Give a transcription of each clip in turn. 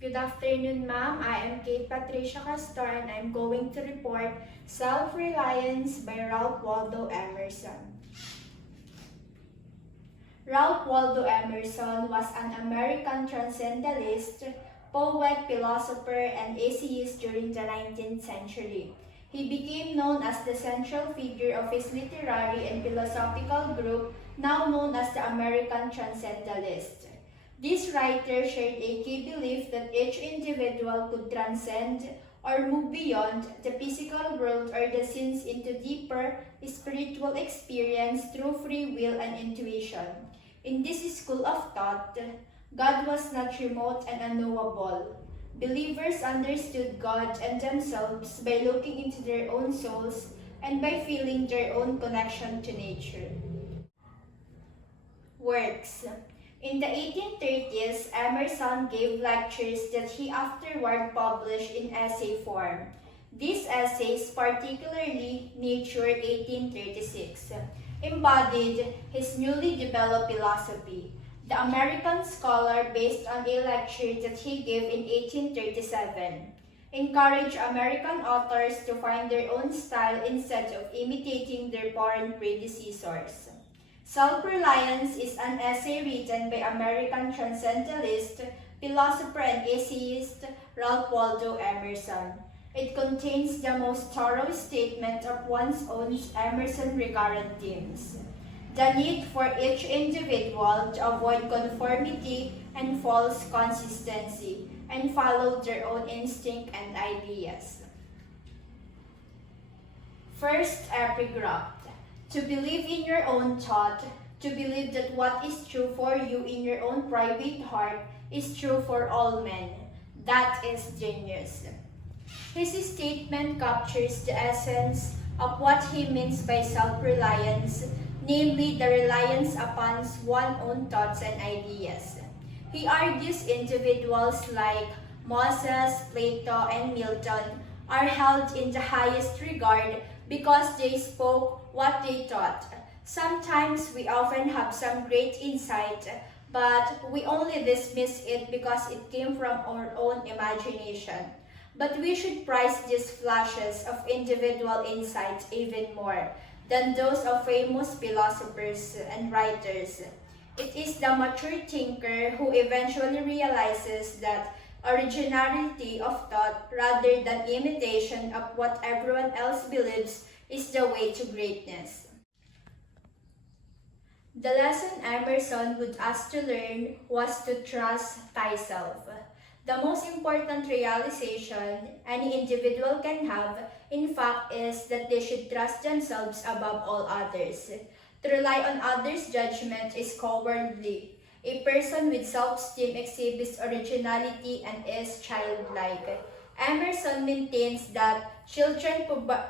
Good afternoon, ma'am. I am Kate Patricia Castor and I'm going to report Self-Reliance by Ralph Waldo Emerson. Ralph Waldo Emerson was an American transcendentalist, poet, philosopher, and essayist during the 19th century. He became known as the central figure of his literary and philosophical group, now known as the American Transcendentalists. This writer shared a key belief that each individual could transcend or move beyond the physical world or the scenes into deeper spiritual experience through free will and intuition. In this school of thought, God was not remote and unknowable. Believers understood God and themselves by looking into their own souls and by feeling their own connection to nature. Works. In the 1830s, Emerson gave lectures that he afterward published in essay form. These essays, particularly Nature 1836, embodied his newly developed philosophy. The American scholar, based on a lecture that he gave in 1837, encouraged American authors to find their own style instead of imitating their foreign predecessors. Self-Reliance is an essay written by American transcendentalist, philosopher, and essayist Ralph Waldo Emerson. It contains the most thorough statement of one's own Emerson recurrent themes. The need for each individual to avoid conformity and false consistency and follow their own instinct and ideas. First epigraph. To believe in your own thought, to believe that what is true for you in your own private heart is true for all men. That is genius. His statement captures the essence of what he means by self-reliance, namely the reliance upon one's own thoughts and ideas. He argues individuals like Moses, Plato, and Milton are held in the highest regard because they spoke what they thought. Sometimes we often have some great insight, but we only dismiss it because it came from our own imagination. But we should prize these flashes of individual insights even more than those of famous philosophers and writers. It is the mature thinker who eventually realizes that originality of thought rather than imitation of what everyone else believes is the way to greatness. The lesson Emerson would ask to learn was to trust thyself. The most important realization any individual can have, in fact, is that they should trust themselves above all others. To rely on others' judgment is cowardly. A person with self-esteem exhibits originality and is childlike. Emerson maintains that children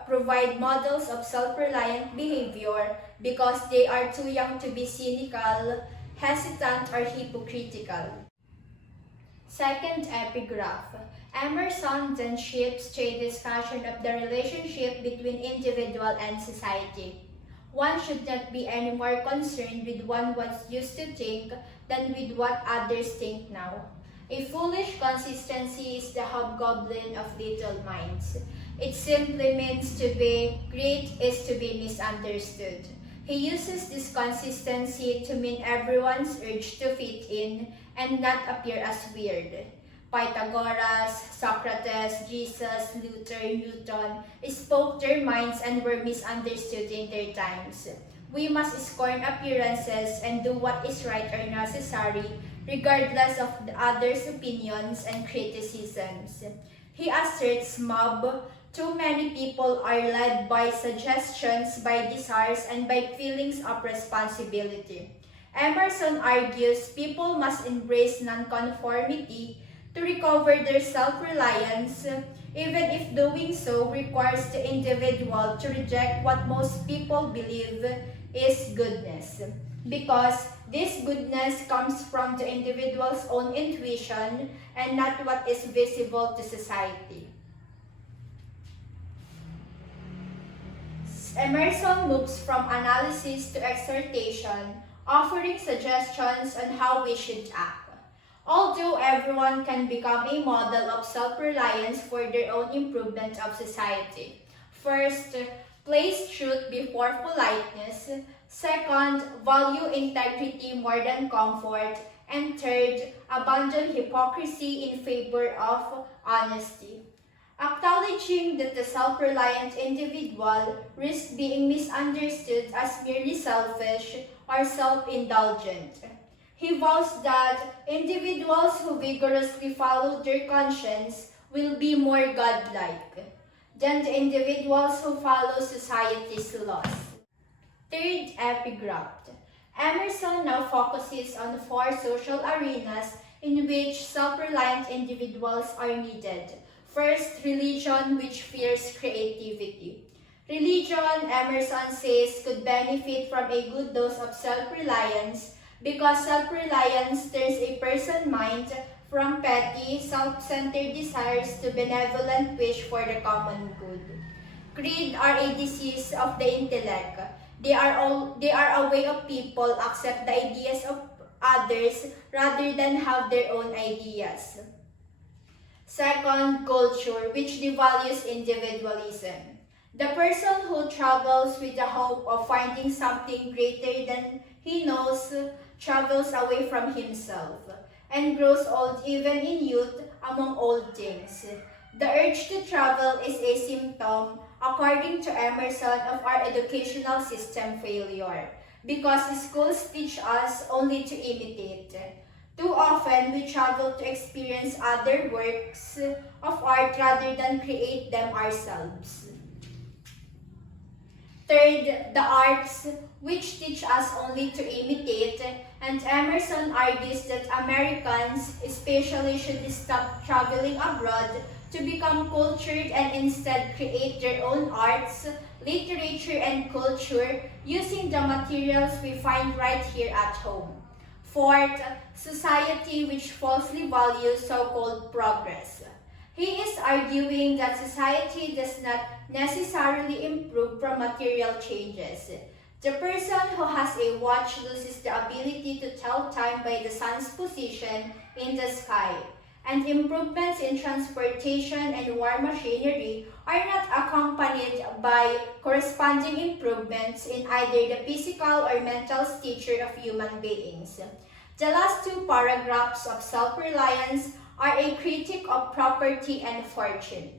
provide models of self-reliant behavior because they are too young to be cynical, hesitant, or hypocritical. Second epigraph. Emerson then shifts to a discussion of the relationship between individual and society. One should not be any more concerned with what one used to think than with what others think now. A foolish consistency is the hobgoblin of little minds. It simply means to be great is to be misunderstood. He uses this consistency to mean everyone's urge to fit in and not appear as weird. Pythagoras, Socrates, Jesus, Luther, Newton spoke their minds and were misunderstood in their times. We must scorn appearances and do what is right or necessary, regardless of the others' opinions and criticisms. He asserts, mob, too many people are led by suggestions, by desires, and by feelings of responsibility. Emerson argues people must embrace nonconformity to recover their self-reliance, even if doing so requires the individual to reject what most people believe is goodness, because this goodness comes from the individual's own intuition and not what is visible to society. Emerson moves from analysis to exhortation, offering suggestions on how we should act. Although everyone can become a model of self-reliance for their own improvement of society. First, place truth before politeness. Second, value integrity more than comfort. And third, abandon hypocrisy in favor of honesty. Acknowledging that the self-reliant individual risks being misunderstood as merely selfish or self-indulgent. He vows that individuals who vigorously follow their conscience will be more godlike than the individuals who follow society's laws. Third epigraph. Emerson now focuses on four social arenas in which self-reliant individuals are needed. First, religion, which fears creativity. Religion, Emerson says, could benefit from a good dose of self-reliance because self-reliance turns a person's mind from petty, self-centered desires to benevolent wish for the common good. Greed are a disease of the intellect. They are a way of people accept the ideas of others rather than have their own ideas. Second, culture, which devalues individualism. The person who travels with the hope of finding something greater than he knows travels away from himself and grows old even in youth among old things. The urge to travel is a symptom, according to Emerson, of our educational system failure because schools teach us only to imitate. Too often, we travel to experience other works of art rather than create them ourselves. Third, the arts, which teach us only to imitate, and Emerson argues that Americans especially should stop traveling abroad to become cultured and instead create their own arts, literature, and culture using the materials we find right here at home. Fourth, society which falsely values so-called progress. He is arguing that society does not necessarily improve from material changes. The person who has a watch loses the ability to tell time by the sun's position in the sky, and improvements in transportation and war machinery are not accompanied by corresponding improvements in either the physical or mental stature of human beings. The last two paragraphs of Self-Reliance are a critique of property and fortune.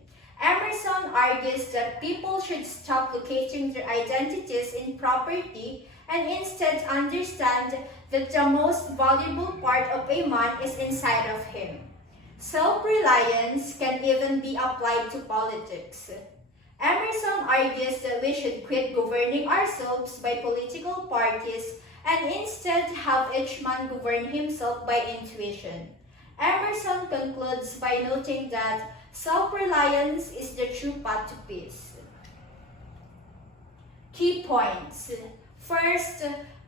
Emerson argues that people should stop locating their identities in property and instead understand that the most valuable part of a man is inside of him. Self-reliance can even be applied to politics. Emerson argues that we should quit governing ourselves by political parties and instead have each man govern himself by intuition. Emerson concludes by noting that self-reliance is the true path to peace. Key points. First,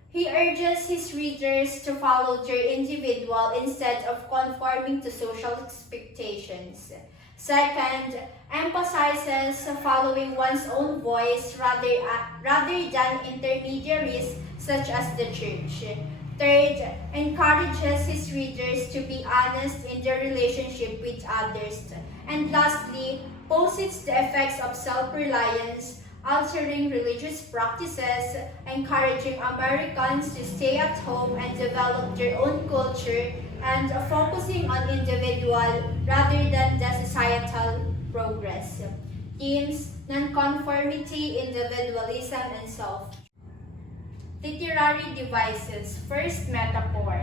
he urges his readers to follow their individual instead of conforming to social expectations. Second, emphasizes following one's own voice rather than intermediaries such as the church. Third, encourages his readers to be honest in their relationship with others. And lastly, posits the effects of self-reliance, altering religious practices, encouraging Americans to stay at home and develop their own culture, and focusing on individual rather than the societal progress. Themes: nonconformity, individualism, and self. Literary devices. First, metaphor.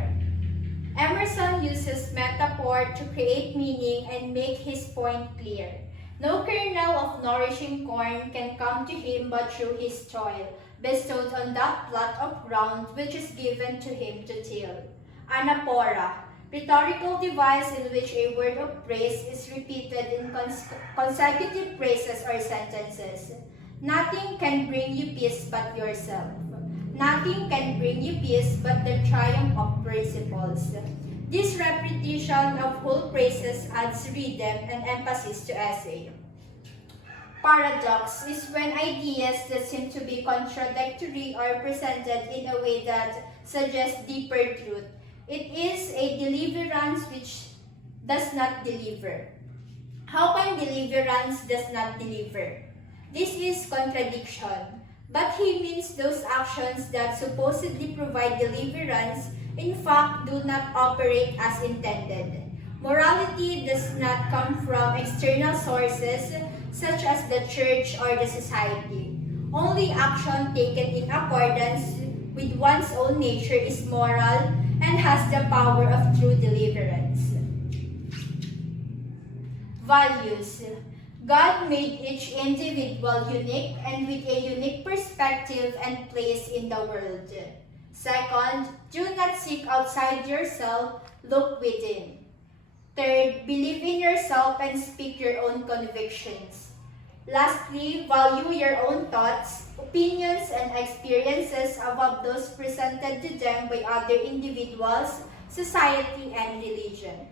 Emerson uses metaphor to create meaning and make his point clear. No kernel of nourishing corn can come to him but through his toil, bestowed on that plot of ground which is given to him to till. Anaphora. Rhetorical device in which a word of praise is repeated in consecutive phrases or sentences. Nothing can bring you peace but yourself. Nothing can bring you peace but the triumph of principles. This repetition of whole phrases adds rhythm and emphasis to essay. Paradox is when ideas that seem to be contradictory are presented in a way that suggests deeper truth. It is a deliverance which does not deliver. How can deliverance does not deliver? This is contradiction. But he means those actions that supposedly provide deliverance in fact do not operate as intended. Morality does not come from external sources such as the church or the society. Only action taken in accordance with one's own nature is moral and has the power of true deliverance. Values. God made each individual unique and with a unique perspective and place in the world. Second, do not seek outside yourself, look within. Third, believe in yourself and speak your own convictions. Lastly, value your own thoughts, opinions, and experiences above those presented to them by other individuals, society, and religion.